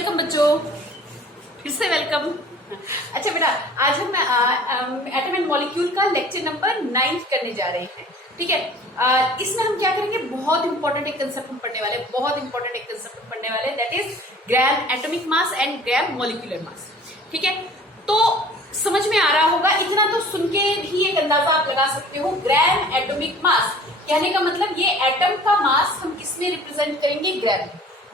Welcome बच्चों, फिर से वेलकम। अच्छा बेटा, आज हम एटम एंड मॉलिक्यूल का लेक्चर नंबर 9 करने जा रहे हैं। ठीक है, इसमें हम क्या करेंगे, बहुत इंपॉर्टेंट एक कंसेप्ट हम पढ़ने वाले, that is gram atomic mass and gram molecular mass. ठीक है, तो समझ में आ रहा होगा, इतना तो सुन के भी एक अंदाजा आप लगा सकते हो। ग्राम एटॉमिक मास कहने का मतलब ये एटम का मास हम किसमें रिप्रेजेंट करेंगे, ग्राम।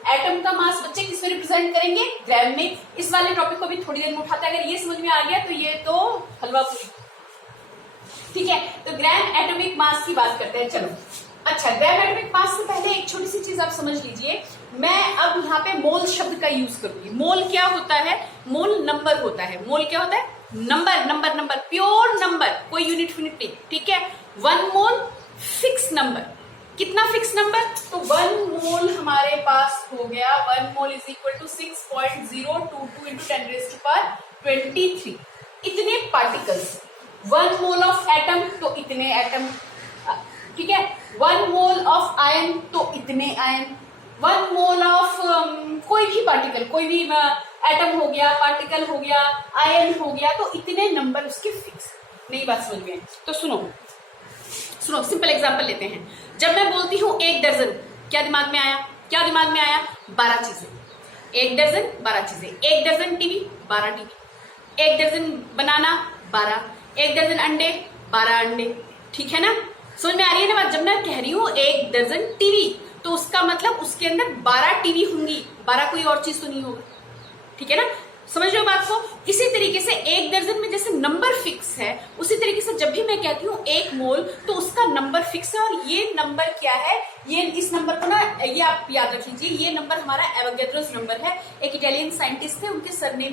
एटम का मास बच्चे किसमें रिप्रेजेंट करेंगे, ग्राम में। इस वाले टॉपिक को भी थोड़ी देर में उठाते हैं, अगर ये समझ में आ गया तो ये तो हलवा पूरी। ठीक है, तो ग्राम एटॉमिक मास की बात करते हैं। चलो अच्छा, ग्राम एटॉमिक मास से पहले एक छोटी सी चीज आप समझ लीजिए। मैं अब यहाँ पे मोल शब्द का यूज करूंगी। मोल क्या होता है, मोल नंबर होता है। मोल क्या होता है, नंबर, प्योर नंबर, कोई यूनिट नहीं। ठीक है, 1 मोल फिक्स नंबर। कितना फिक्स नंबर, तो 1 मोल हमारे पास हो गया, 1 mole is equal to 6.022 into 10⁻23। इतने पार्टिकल्स। 1 मोल ऑफ एटम तो इतने एटम। ठीक है, 1 मोल ऑफ आयन तो इतने आयन। 1 मोल ऑफ कोई भी पार्टिकल, कोई भी एटम हो गया, पार्टिकल हो गया, आयन हो गया, तो इतने नंबर उसके फिक्स। नई बात समझ में, तो सुनो सिंपल एग्जांपल लेते हैं। जब मैं बोलती हूं 1 दर्जन, क्या दिमाग में आया, 12 चीजें। 1 दर्जन 12 चीजें। 1 दर्जन टीवी, 12 टीवी। 1 दर्जन बनाना, 12। 1 दर्जन अंडे, 12 अंडे। ठीक है ना, समझ में आ रही है ना बात। जब मैं कह रही हूं 1 दर्जन टीवी, तो उसका मतलब उसके अंदर 12 टीवी होंगी, 12 कोई और चीज तो नहीं होगा। ठीक है ना, समझ रहे हो बात को। इसी तरीके से 1 दर्जन में जैसे नंबर फिक्स है, उसी तरीके से जब भी मैं कहती हूँ 1 मोल, तो उसका नंबर फिक्स है। और ये नंबर क्या है, ये इस नंबर को ना, ये आप याद रख लीजिए, ये नंबर हमारा एवोगैड्रोस नंबर है। एक इटालियन साइंटिस्ट थे, उनके सरनेम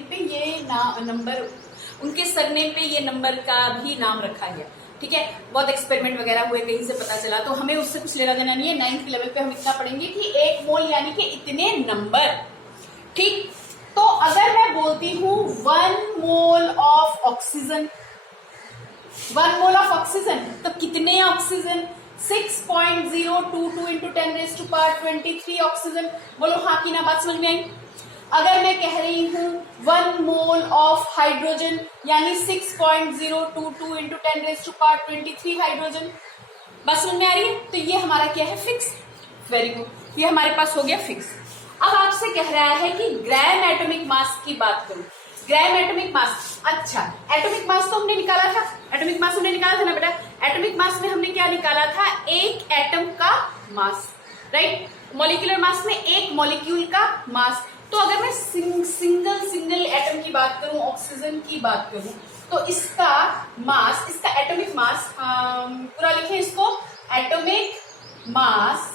पे ये नंबर का भी नाम रखा गया। ठीक है, बहुत एक्सपेरिमेंट वगैरह हुए, कहीं से पता चला, तो हमें उससे कुछ लेना देना नहीं है। 9th लेवल पे हम इतना पढ़ेंगे कि 1 मोल यानी कि इतने नंबर। ठीक, तो अगर मैं बोलती हूं 1 mole of oxygen, 1 mole of oxygen, तो कितने ऑक्सीजन, 6.022 इंटू 10⁻23 ऑक्सीजन। बोलो हाँ कि ना, बात समझ में आई। अगर मैं कह रही हूं 1 मोल ऑफ हाइड्रोजन, यानी 6.022 इंटू 10⁻23 हाइड्रोजन। बात समझ में आ रही है, तो ये हमारा क्या है, फिक्स। वेरी गुड, ये हमारे पास हो गया फिक्स। अब आपसे कह रहा है कि ग्राम एटॉमिक मास की बात करूं। ग्राम एटॉमिक मास, अच्छा एटॉमिक मास तो हमने निकाला था, ना बेटा। एटॉमिक मास में हमने क्या निकाला था, एक एटम का मास, राइट। मॉलिक्यूलर मास में एक मॉलिक्यूल का मास। तो अगर मैं सिंगल एटम की बात करूं, ऑक्सीजन की बात करूं, तो इसका मास, इसका एटॉमिक मास, पूरा लिखें इसको, एटॉमिक मास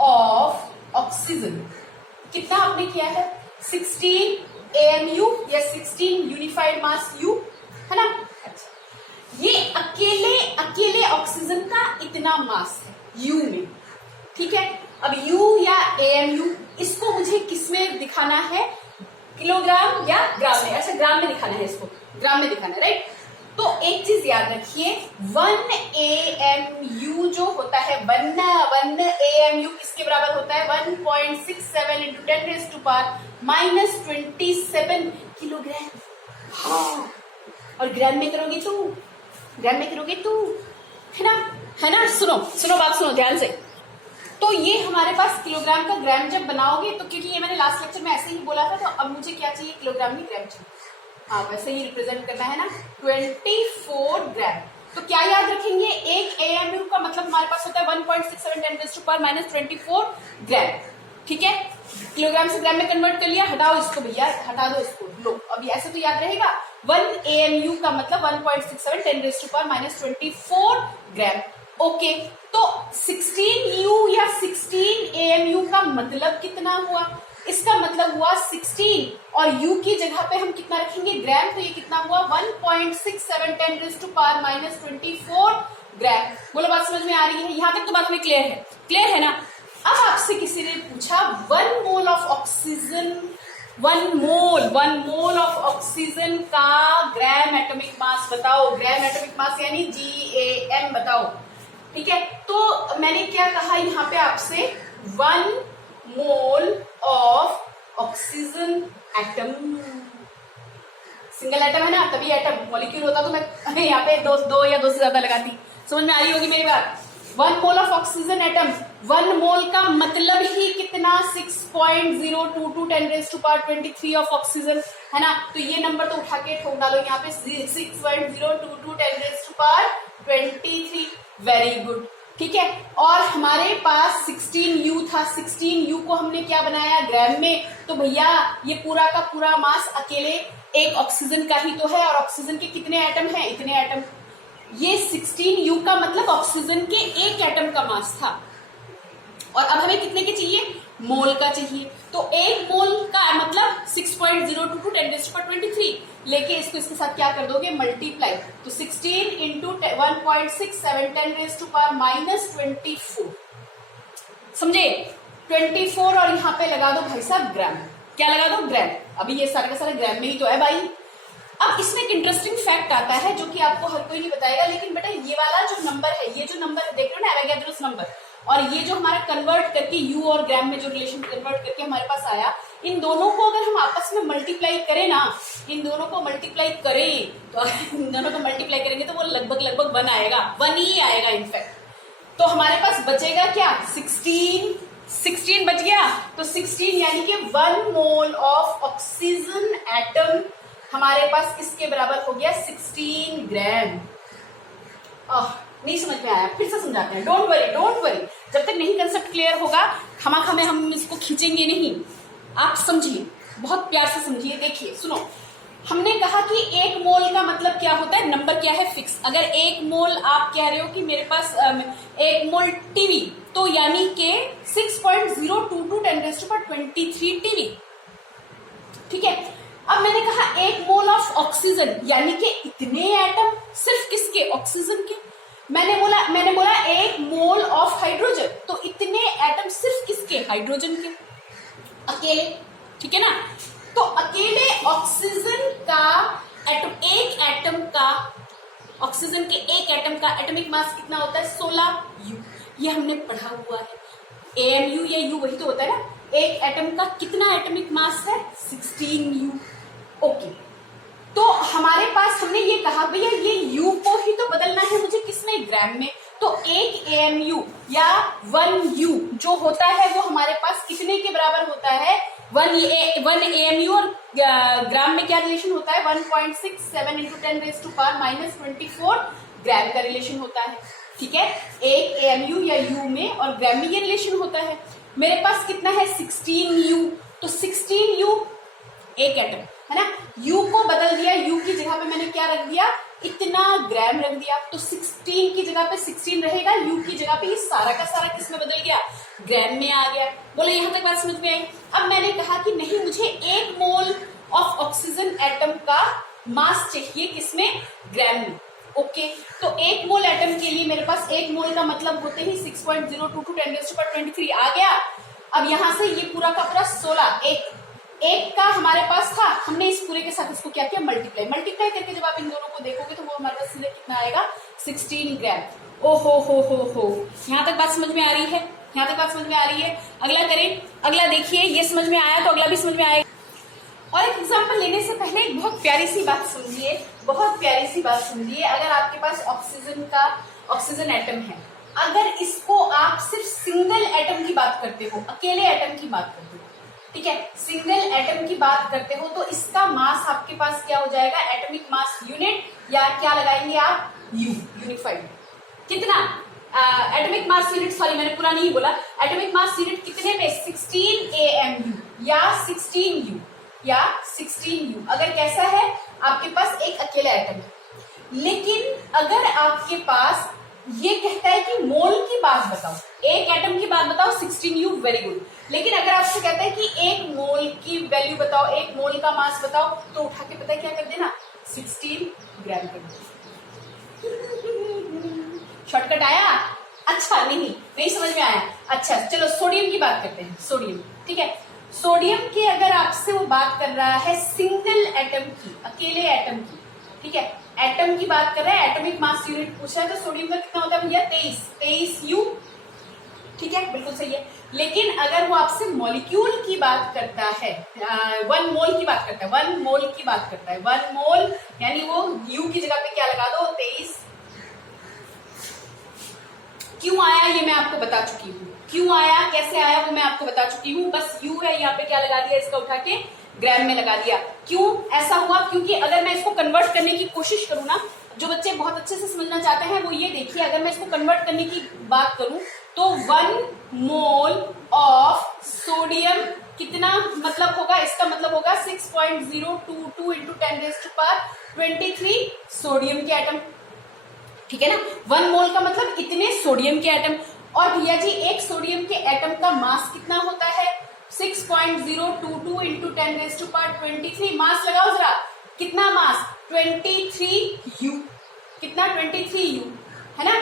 ऑफ ऑक्सीजन कितना आपने किया है, 16 AMU या 16 यूनिफाइड मास U, है ना। अच्छा, ये अकेले ऑक्सीजन का इतना मास है U में। ठीक है, अब U या AMU, इसको मुझे किसमें दिखाना है, किलोग्राम या ग्राम में। अच्छा, ग्राम में दिखाना है, इसको ग्राम में दिखाना है, राइट। तो एक चीज याद रखिए, 1 AMU जो होता है, 1 AMU किसके बराबर होता है, 1.67 इंटू 10⁻27 किलोग्राम। हाँ, और ग्राम में करोगे तो, है ना। सुनो बात सुनो ध्यान से। तो ये हमारे पास किलोग्राम का ग्राम जब बनाओगे, तो क्योंकि ये मैंने लास्ट लेक्चर में ऐसे ही बोला था, तो अब मुझे क्या चाहिए, किलोग्राम नहीं ग्राम चाहिए। हाँ, वैसे ही रिप्रेजेंट करना है ना, 24 ग्राम। तो क्या याद रखेंगे, एक AMU का मतलब हमारे पास होता है 1.67 10⁻24 ग्राम। ठीक है, किलोग्राम से ग्राम में कन्वर्ट कर लिया। हटाओ इसको भैया, हटा दो इसको, लो अभी ऐसे तो याद रहेगा। 1 AMU का मतलब 1.67 10⁻24 ग्राम। ओके, तो 16U या 16 AMU का मतलब कितना हुआ, इसका मतलब हुआ 16, और U की जगह पे हम कितना रखेंगे, ग्राम। तो ये कितना हुआ, 1.67 10⁻24 ग्राम। बोलो बात समझ में आ रही है, यहां तक तो बात में क्लियर है ना। अब आपसे किसी ने पूछा 1 mole of oxygen, 1 mole of oxygen का ग्राम एटॉमिक मास बताओ। ग्राम एटॉमिक मास यानी GAM बताओ। ठीक है, तो मैंने क्या कहा यहाँ पे आपसे, 1 mole of oxygen atom. Single atom है ना, तभी एटम। मॉलिक्यूल होता तो मैं यहाँ पे दो या दो से ज्यादा लगाती। समझ में आ रही होगी मेरी बात। 1 मोल ऑफ ऑक्सीजन एटम, 1 मोल का मतलब ही कितना, 6.022 10⁻23 ऑफ ऑक्सीजन, है ना। तो ये नंबर तो उठा के ठोक डालो यहाँ पे, 6.022 10⁻23। वेरी गुड, ठीक है। और हमारे पास 16U था, 16U को हमने क्या बनाया, ग्राम में। तो भैया ये पूरा का पूरा मास अकेले एक ऑक्सीजन का ही तो है, और ऑक्सीजन के कितने एटम हैं, इतने एटम। ये 16U का मतलब ऑक्सीजन के एक एटम का मास था। और अब हमें कितने के चाहिए, मोल का चाहिए। तो एक मोल का मतलब 6.022 10⁻23, लेके इसको इसके साथ क्या कर दोगे, मल्टीप्लाई। तो 16 इंटू 1.67 10⁻⁻24, समझे, 24। और यहाँ पे लगा दो भाई साहब ग्राम। क्या लगा दो, ग्राम। अभी ये सारा का सारा ग्राम में ही तो है भाई। अब इसमें एक इंटरेस्टिंग फैक्ट आता है जो कि आपको हर कोई नहीं बताएगा, लेकिन बेटा ये वाला जो नंबर है, ये जो नंबर देख रहे हो ना, एवोगैड्रोस नंबर, और ये जो हमारा कन्वर्ट करके यू और ग्राम में जो रिलेशन कन्वर्ट करके हमारे पास आया, इन दोनों को अगर हम आपस में मल्टीप्लाई करें ना, इन दोनों को मल्टीप्लाई करें, तो इन दोनों को मल्टीप्लाई करेंगे तो वो लगभग 1 आएगा, 1 ही आएगा इनफैक्ट। तो हमारे पास बचेगा क्या, 16 बच गया। तो 16 यानी कि 1 मोल ऑफ ऑक्सीजन एटम हमारे पास किसके बराबर हो गया, 16 ग्राम। नहीं समझ में आया, फिर से समझाते हैं। डोंट वरी, जब तक नहीं कंसेप्ट क्लियर होगा खामा में हम इसको खींचेंगे नहीं। आप समझिए, बहुत प्यार से समझिए। देखिए सुनो, हमने कहा कि 1 मोल का मतलब क्या होता है, नंबर क्या है, फिक्स। अगर 1 मोल आप कह रहे हो कि मेरे पास 1 मोल टीवी, तो यानी कि 6.022 10⁻23 टीवी, ठीक है। अब मैंने कहा 1 मोल ऑफ ऑक्सीजन, यानी कि इतने एटम, सिर्फ किसके, ऑक्सीजन के। मैंने बोला 1 मोल ऑफ हाइड्रोजन, तो इतने एटम सिर्फ किसके, हाइड्रोजन के, अकेले, ठीक है ना। तो अकेले ऑक्सीजन का एटम, एक एटम का, ऑक्सीजन के एक एटम का एटॉमिक मास कितना होता है, 16U। ये हमने पढ़ा हुआ है। AMU या U वही तो होता है ना। एक एटम का कितना एटॉमिक मास है, 16U। ओके, तो हमारे पास हमने ये कहा भैया ये U को ही तो बदलना है मुझे, किसमें, ग्राम में। तो एक AMU या 1U जो होता है वो हमारे पास कितने के बराबर होता है, 1 AMU और ग्राम में क्या रिलेशन होता है, 1.67 इंटू 10⁻⁻24 ग्राम का रिलेशन होता है, ठीक है। एक AMU या U में और ग्राम में ये रिलेशन होता है। मेरे पास कितना है, 16U। तो 16U एक एटम है ना, U को बदल दिया, U की जगह पे मैंने क्या रख दिया, इतना ग्राम रख दिया। तो 16 की जगह पे 16 रहेगा, U की जगह पे ये सारा का सारा किसमें बदल गया, ग्राम में आ गया। बोले यहाँ तक बात समझ में आई। अब मैंने कहा कि नहीं, मुझे 1 मोल ऑफ ऑक्सीजन एटम का मास चाहिए, किसमें, ग्राम में। ओके, तो 1 मोल एटम के लिए मेरे पास 1 मोल का मतलब होते ही 6.022 10⁻23 आ गया। अब यहां से ये पूरा का पूरा 16, एक का हमारे पास था, हमने इस पूरे के साथ इसको क्या किया, मल्टीप्लाई करके जब आप इन दोनों को देखोगे तो वो हमारे पास सीधे कितना आएगा, 16 ग्राम। ओ हो, यहाँ तक बात समझ में आ रही है, यहाँ तक बात समझ में आ रही है। अगला करें, अगला देखिए, ये समझ में आया तो अगला भी समझ में आएगा। और एक एग्जाम्पल लेने से पहले एक बहुत प्यारी सी बात समझिए, बहुत प्यारी सी बात समझिए। अगर आपके पास ऑक्सीजन एटम है, अगर इसको आप सिर्फ सिंगल एटम की बात करते हो, अकेले एटम की बात करते हो, ठीक है, सिंगल एटम की बात करते हो, तो इसका मास आपके पास क्या हो जाएगा, एटॉमिक मास यूनिट, या क्या लगाएंगे आप, यू, यूनिफाइड। कितना एटॉमिक मास यूनिट, सॉरी मैंने पूरा नहीं बोला, एटॉमिक मास यूनिट कितने पे, 16 AMU या 16U या 16U। अगर कैसा है, आपके पास एक अकेला एटम है, लेकिन अगर आपके पास ये कहता है कि मोल की बात बताओ, एक एटम की बात बताओ, 16U, वेरी गुड। लेकिन अगर आपसे कहता है कि 1 मोल की वैल्यू बताओ, 1 मोल का मास बताओ, तो उठा के पता है क्या कर देना, 16 ग्राम कर देना। शॉर्टकट आया, अच्छा नहीं समझ में आया। अच्छा चलो सोडियम की बात करते हैं, सोडियम, ठीक है। सोडियम की अगर आपसे वो बात कर रहा है सिंगल एटम की, अकेले एटम की, ठीक है, एटम की बात कर रहा है, एटॉमिक मास यूनिट पूछा है, तो सोडियम का कितना होता है भैया, 23U। ठीक है, बिल्कुल सही है। लेकिन अगर वो आपसे मॉलिक्यूल की बात करता है, 1 मोल की बात करता है, 1 मोल की बात करता है, 1 मोल यानी वो U की जगह पे क्या लगा दो 23। क्यों आया ये मैं आपको बता चुकी हूँ, क्यों आया कैसे आया वो मैं आपको बता चुकी हूँ। बस U है, यहाँ पे क्या लगा दिया, इसका उठा के ग्राम में लगा दिया। क्यों ऐसा हुआ, क्योंकि अगर मैं इसको कन्वर्ट करने की कोशिश करूँ ना, जो बच्चे बहुत अच्छे से समझना चाहते हैं वो ये देखिए, अगर मैं इसको कन्वर्ट करने की बात करूं तो 1 मोल ऑफ सोडियम कितना मतलब होगा, इसका मतलब होगा 6.022 इंटू 10⁻23 सोडियम के एटम। ठीक है ना, 1 मोल का मतलब इतने सोडियम के एटम। और भैया जी एक सोडियम के एटम का मास कितना होता है, 6.022 इंटू 10⁻23। मास लगाओ जरा, कितना मास, 23U। कितना, 23U, है ना।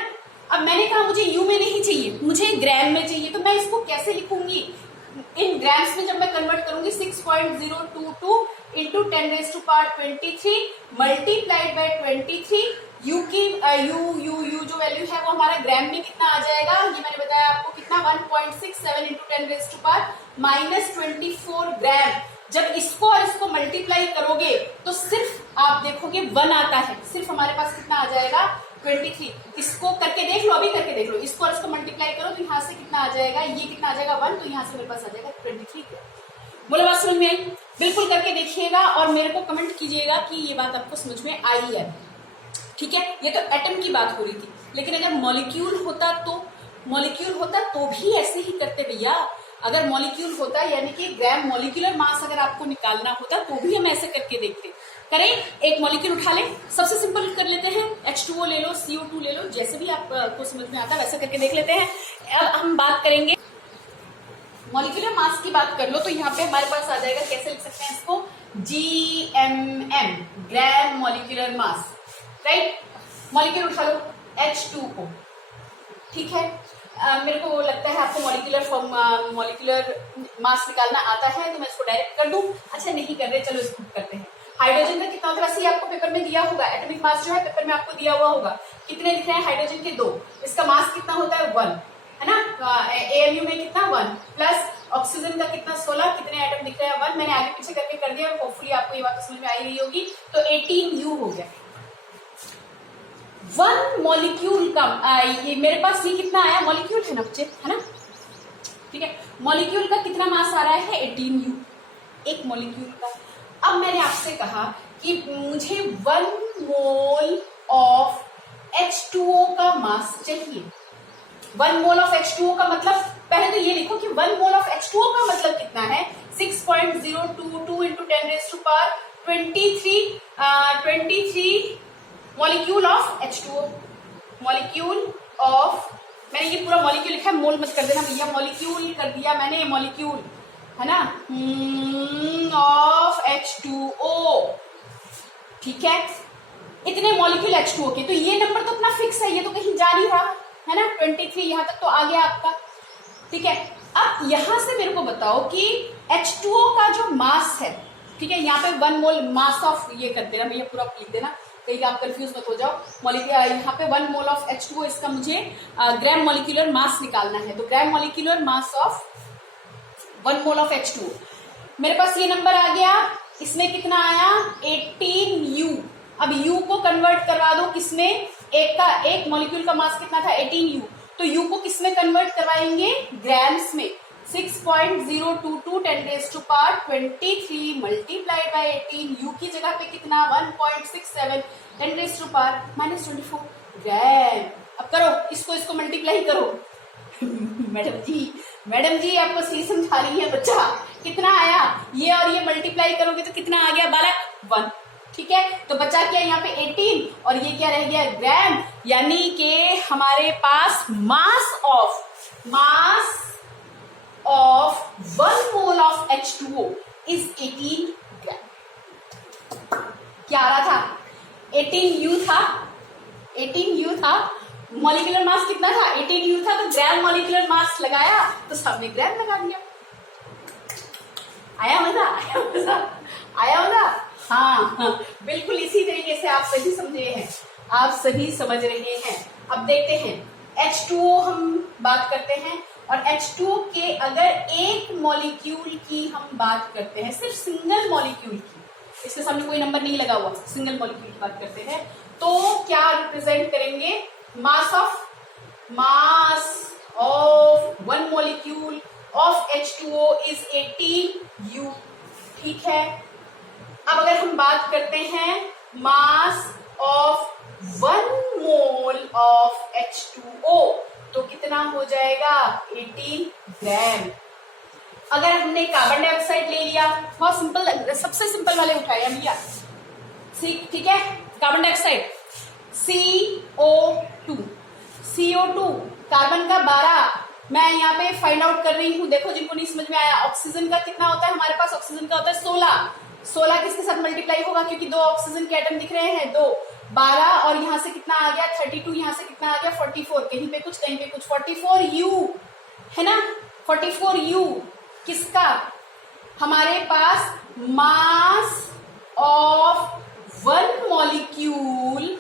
अब मैंने कहा मुझे U में नहीं चाहिए, मुझे ग्राम में चाहिए, तो मैं इसको कैसे लिखूंगी, इन ग्राम्स में जब मैं कन्वर्ट करूंगी 6.022 इंटू 10⁻23 मल्टीप्लाइड बाय 23, U की U जो वैल्यू है वो हमारा ग्राम में कितना आ जाएगा, ये मैंने बताया आपको कितना, 1.67 इंटू 10⁻24 ग्राम। जब इसको और इसको मल्टीप्लाई करोगे तो सिर्फ आप देखोगे 1 आता है, सिर्फ हमारे पास कितना आ जाएगा 23। इसको करके देख लो, अभी करके देख लो, इसको और इसको मल्टीप्लाई करो तो यहाँ से कितना आ जाएगा, ये कितना आ जाएगा 1, तो यहाँ से मेरे पास आ जाएगा 23। बोलो बात समझ में आई, बिल्कुल करके देखिएगा और मेरे को कमेंट कीजिएगा कि ये बात आपको समझ में आई है। ठीक है, ये तो एटम की बात हो रही थी, लेकिन अगर मॉलिक्यूल होता तो भी ऐसे ही करते भैया। अगर मॉलिक्यूल होता यानी कि ग्राम मॉलिक्यूलर मास अगर आपको निकालना होता तो भी हम ऐसे करके देखते। करें, एक मॉलिक्यूल उठा लें, सबसे सिंपल कर लेते हैं, H2O ले लो, CO2 ले लो, जैसे भी आपको समझ में आता है वैसा करके देख लेते हैं। अब हम बात करेंगे मॉलिक्यूलर मास की बात कर लो तो यहाँ पे हमारे पास आ जाएगा, कैसे लिख सकते हैं इसको, GMM, gram molecular mass, right. Molecule उठा लो H2O, ठीक है। मेरे को लगता है आपको मॉलिक्यूलर मास निकालना आता है, तो मैं इसको डायरेक्ट कर दूं। अच्छा नहीं कर रहे, चलो इसको करते हैं। हाइड्रोजन का कितना होता है, वैसे आपको पेपर में दिया होगा, एटॉमिक मास जो है पेपर में आपको दिया हुआ होगा, कितने दिख रहे हैं हाइड्रोजन के 2, इसका मास कितना होता है 1, है ना। AMU में कितना 1, प्लस ऑक्सीजन का कितना 16, कितने एटम दिख रहे हैं 1, मैंने आगे पीछे करके कर दिया, होपफुली आपको ये बात समझ में आई रही होगी। तो 18U हो गया। 1 मॉलिक्यूल का ये मेरे पास ये कितना आया, मॉलिक्यूल है ना बच्चे, है ना, ठीक है। मॉलिक्यूल का कितना मास आ रहा है 18U, एक मॉलिक्यूल का। अब मैंने आपसे कहा कि मुझे 1 मोल ऑफ H2O का मास चाहिए। 1 मोल ऑफ H2O का मतलब, पहले तो ये लिखो कि 1 मोल ऑफ H2O का मतलब कितना है, 6.022 into 10⁻23 molecule of H2O, molecule of, मैंने ये पूरा मॉलिक्यूल लिखा है, मोल मत कर देना भैया, मॉलिक्यूल कर दिया मैंने, मॉलिक्यूल है ना, ऑफ H2O, ठीक है। इतने मॉलिक्यूल H2O के, तो ये नंबर तो अपना फिक्स है, ये तो कहीं जा नहीं रहा है ना, 23 यहां तक तो आ गया आपका, ठीक है। अब यहां से मेरे को बताओ कि H2O का जो मास है, ठीक है, यहाँ पे 1 मोल मास ऑफ, ये कर देना भैया, पूरा लिख देना, कहीं आप कंफ्यूज मत हो जाओ। यहाँ पे 1 मोल ऑफ H2O, इसका मुझे ग्राम मॉलिक्यूलर मास निकालना है, तो gram molecular mass of 1 mole of H2O, मेरे पास ये नंबर आ गया। इसमें कितना आया 18U। अब U को कन्वर्ट करवा दो किसमें, एक मॉलिक्यूल का मास कितना था 18U, तो U को किसमें कन्वर्ट करवाएंगे, ग्राम्स में। 6.022 10⁻23 मल्टीप्लाइड बाय 18, U की जगह पे कितना 1.67 10⁻24 ग्राम। अब करो इसको मल्टीप्लाई करो मैडम जी आपको सही समझा रही है बच्चा, कितना आया, ये और ये मल्टीप्लाई करोगे तो कितना आ गया बालक 1, ठीक है। तो बचा क्या यहाँ पे 18 और ये क्या रह गया ग्राम, यानी कि हमारे पास mass of 1 mole of H2O is 18 gram. क्या आ रहा था 18U था, मॉलिक्यूलर मास कितना था 18U था, तो ग्राम मॉलिक्यूलर मास लगाया तो सामने ग्राम लगा दिया। आया मजा हाँ, बिल्कुल इसी तरीके से आप सही समझे हैं, आप सही समझ रहे हैं। अब देखते हैं H2O हम बात करते हैं, और H2O के अगर एक मॉलिक्यूल की हम बात करते हैं, सिर्फ सिंगल मॉलिक्यूल की, इसके सामने कोई नंबर नहीं लगा हुआ, सिंगल मॉलिक्यूल की बात करते हैं, तो क्या रिप्रेजेंट करेंगे? Mass of one molecule of H2O is 18U। ठीक है, अब अगर हम बात करते हैं मास ऑफ 1 मोल ऑफ H2O तो कितना हो जाएगा? 18 ग्राम। अगर हमने कार्बन डाइऑक्साइड ले लिया, बहुत सिंपल, सबसे सिंपल वाले उठाए हम लिया, ठीक है, कार्बन डाइऑक्साइड CO2 कार्बन का 12, मैं यहाँ पे फाइंड आउट कर रही हूँ। देखो जिनको नहीं समझ में आया, ऑक्सीजन का कितना होता है हमारे पास? ऑक्सीजन का होता है 16 किसके साथ मल्टीप्लाई होगा? क्योंकि 2 ऑक्सीजन के एटम दिख रहे हैं, 2, 12 और यहाँ से कितना आ गया? 32, यहाँ से कितना आ गया? 44, कहीं पे कुछ कहीं पे कुछ, 44U है ना, 44U किसका? हमारे पास mass of 1 molecule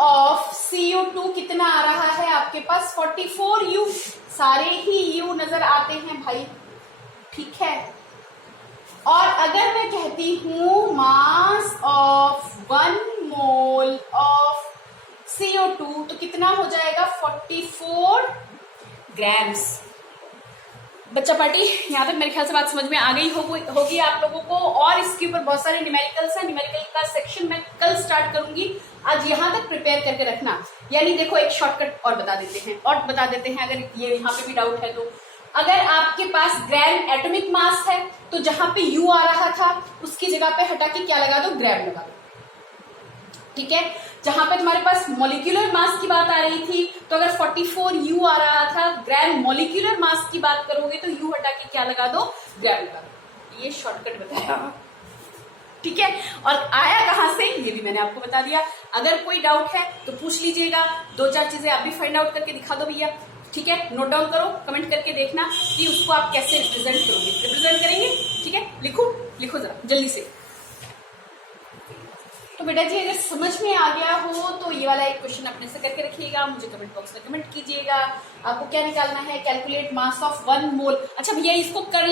of CO2 कितना आ रहा है आपके पास? 44U। सारे ही U नजर आते हैं भाई, ठीक है। और अगर मैं कहती हूं मास ऑफ 1 मोल ऑफ CO2 तो कितना हो जाएगा? 44 ग्राम्स। बच्चा पार्टी, यहाँ तक मेरे ख्याल से बात समझ में आ गई होगी आप लोगों को। और इसके ऊपर बहुत सारे न्यूमेरिकल्स हैं, न्यूमेरिकल का सेक्शन मैं कल स्टार्ट करूंगी, आज यहाँ तक प्रिपेयर करके रखना। यानी देखो एक शॉर्टकट और बता देते हैं अगर ये यहाँ पे भी डाउट है तो। अगर आपके पास ग्राम एटॉमिक मास है तो जहां पे U आ रहा था उसकी जगह पे हटा के क्या लगा दो? ग्राम लगा दो, ठीक है। जहां पे तुम्हारे पास मॉलिक्यूलर मास की बात आ रही थी तो अगर 44U आ रहा था, ग्राम मॉलिक्यूलर मास की बात करोगे तो U हटा के क्या लगा दो? ग्राम लगा दो। ये शॉर्टकट बताया, ठीक है। और आया कहां से ये भी मैंने आपको बता दिया। अगर कोई डाउट है तो पूछ लीजिएगा, 2-4 चीजें आप भी फाइंड आउट करके दिखा दो भैया, ठीक है। नोट डाउन करो, कमेंट करके देखना कि उसको आप कैसे रिप्रेजेंट करेंगे, ठीक है। लिखो जरा जल्दी से। तो बेटा जी अगर समझ में आ गया हो तो ये वाला एक क्वेश्चन अपने से करके रखिएगा, मुझे कमेंट बॉक्स में कमेंट कीजिएगा। आपको क्या निकालना है? कैलकुलेट मास ऑफ 1 मोल। अच्छा भैया इसको कर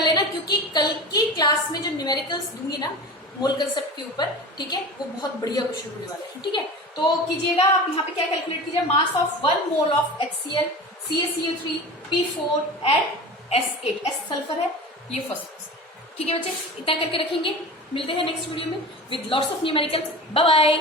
लेना क्योंकि कल की क्लास में जो न्यूमेरिकल्स दूंगी ना मोल कंसेप्ट के ऊपर, ठीक है, वो बहुत बढ़िया क्वेश्चन होने वाले हैं, ठीक है। तो कीजिएगा आप यहाँ पे क्या कैलकुलेट कीजिए? Mass of 1 mole of HCl CaCO3 P4 at S8, S sulphur है, ये फर्स्ट, ठीक है बच्चे। इतना करके रखेंगे, मिलते हैं नेक्स्ट वीडियो में with lots of numericals. Bye bye.